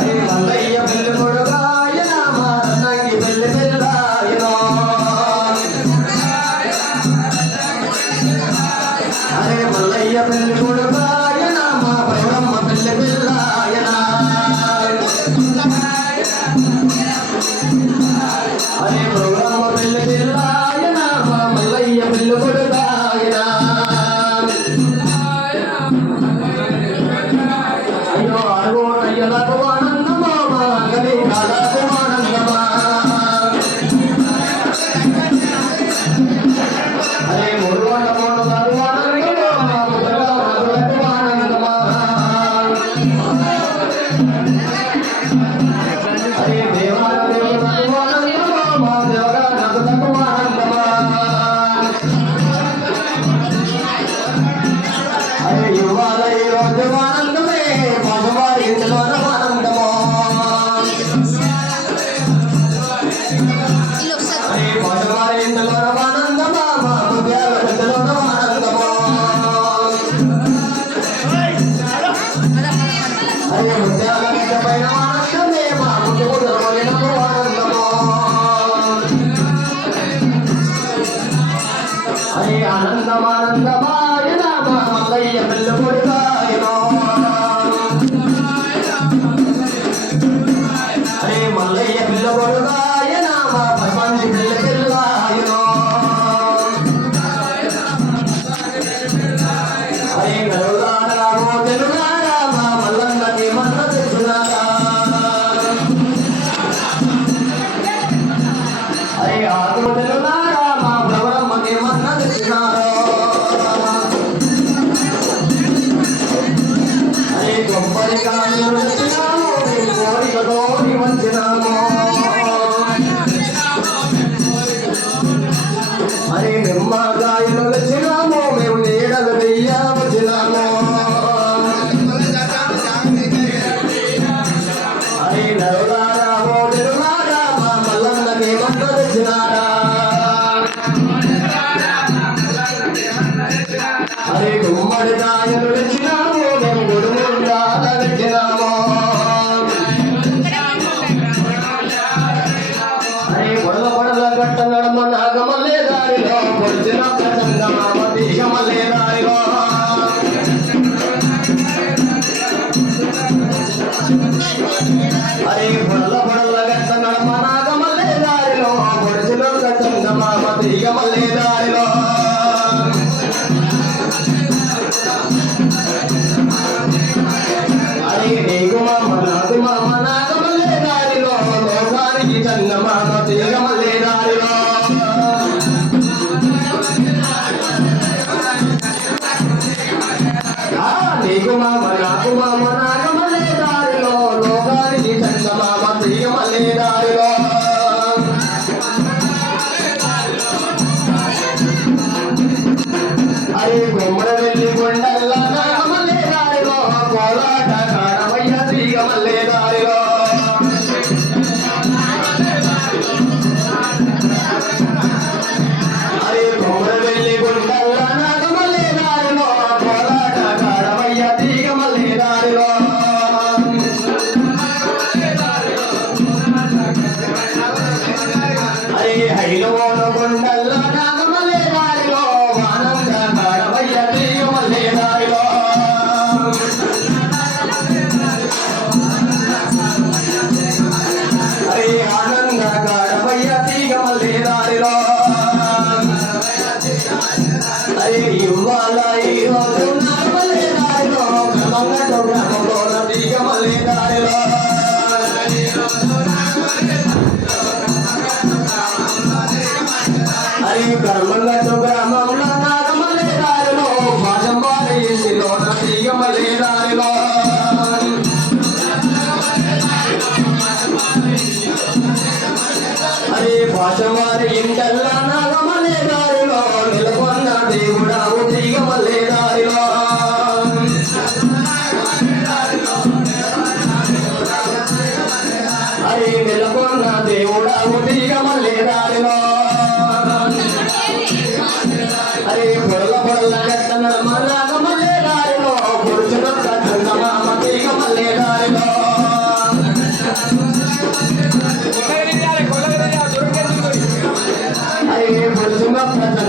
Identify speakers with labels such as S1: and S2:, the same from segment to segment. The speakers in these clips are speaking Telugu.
S1: அதே மாதிரி హరే కొబ్బరికాయలు తెచ్చినాము మేము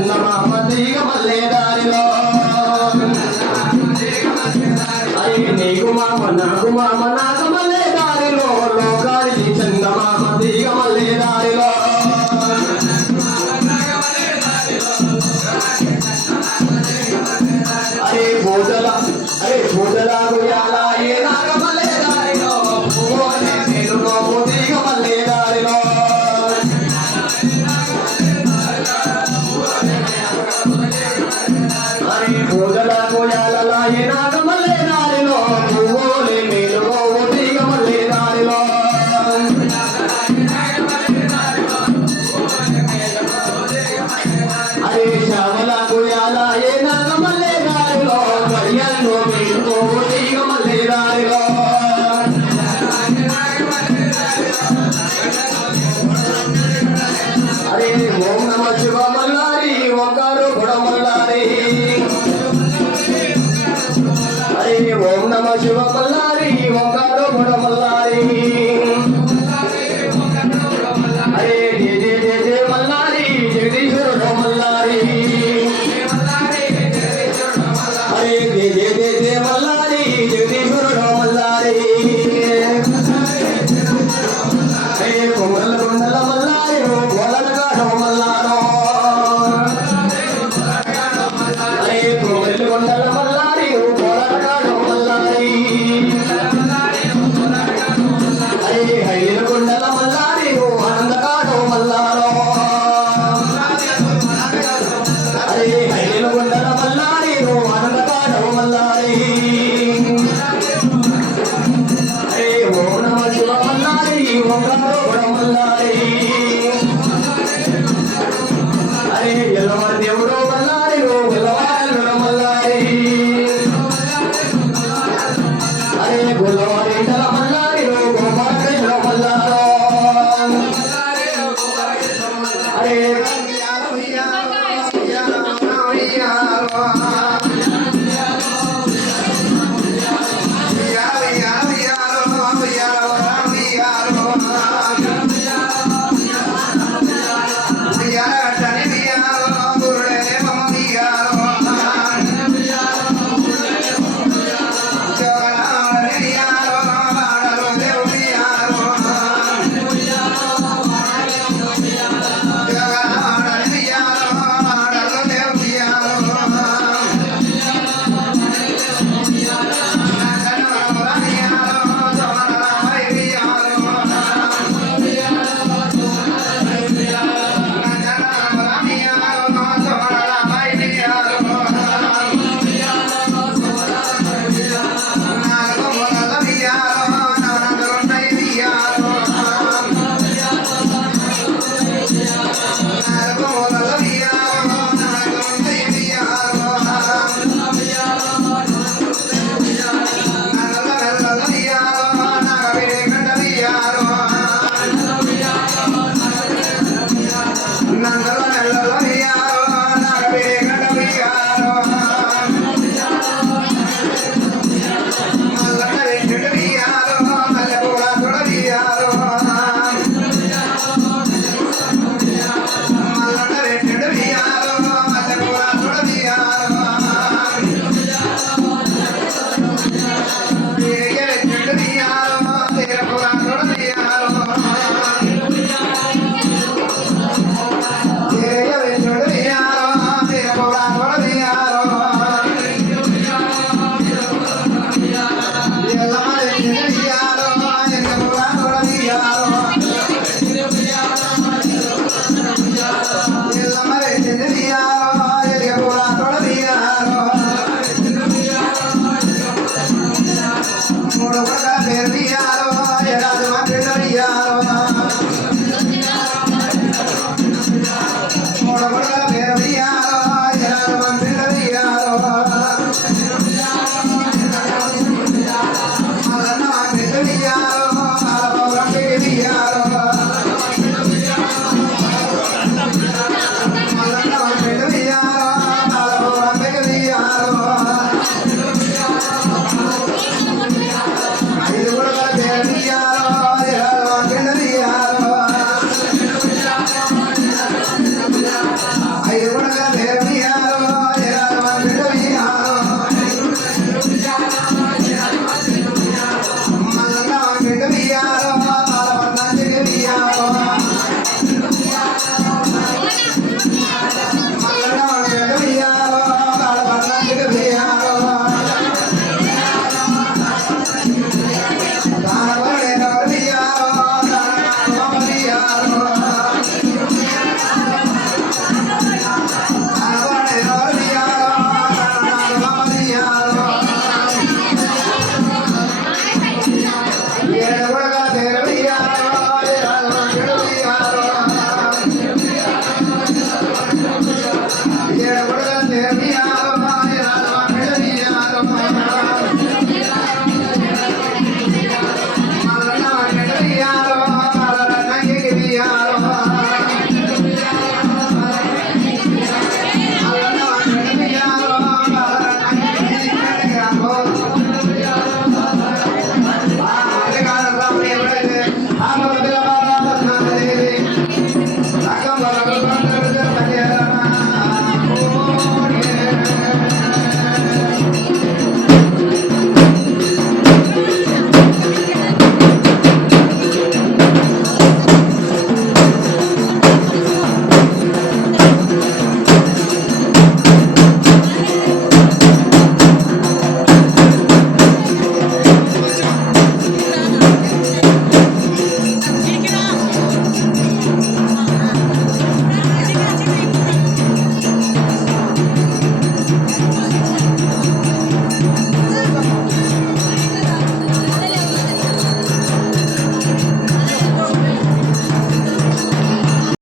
S1: పొడుచునొక్క చందమామ తీగమల్లే ஒன்றாக உடம்பல்லாதே Não, não.